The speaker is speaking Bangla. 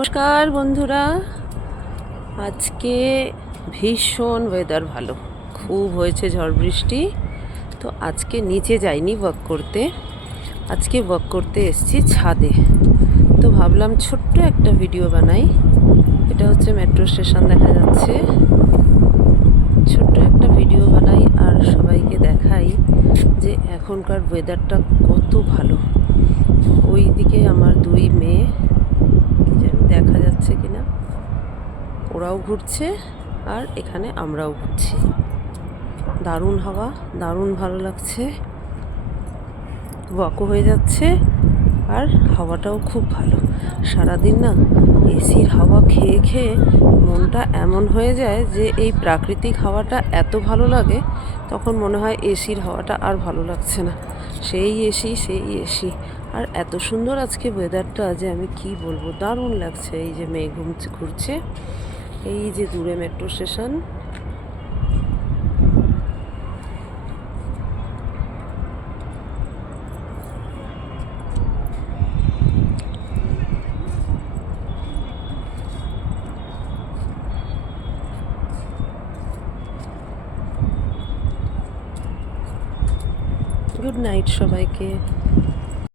নমস্কার বন্ধুরা, আজকে ভীষণ ওয়েদার ভালো, খুব হয়েছে ঝড় বৃষ্টি। তো আজকে নিচে যাইনি ওয়াক করতে, আজকে ওয়াক করতে এসেছি ছাদে। তো ভাবলাম ছোট্ট একটা ভিডিও বানাই। এটা হচ্ছে মেট্রো স্টেশন দেখা যাচ্ছে, ছোট্ট একটা ভিডিও বানাই আর সবাইকে দেখাই যে এখনকার ওয়েদারটা কত ভালো। ওই দিকে আমার দুই মেয়ে, কি জানি দেখা যাচ্ছে কিনা, ওরাও ঘুরছে আর এখানে আমরাও ঘুরছি। দারুণ হাওয়া, দারুণ ভালো লাগছে, ওয়াকও হয়ে যাচ্ছে আর হাওয়াটাও খুব ভালো। সারাদিন না এসির হাওয়া খেয়ে খেয়ে মনটা এমন হয়ে যায় যে এই প্রাকৃতিক হাওয়াটা এত ভালো লাগে, তখন মনে হয় এসির হাওয়াটা আর ভালো লাগছে না, সেই এসি। আর এত সুন্দর আজকে ওয়েদারটা যে আমি কি বলবো, দারুণ লাগছে। এই যে মেয়ে ঘুরছে, এই যে দূরে মেট্রো স্টেশন। গুড নাইট সবাইকে।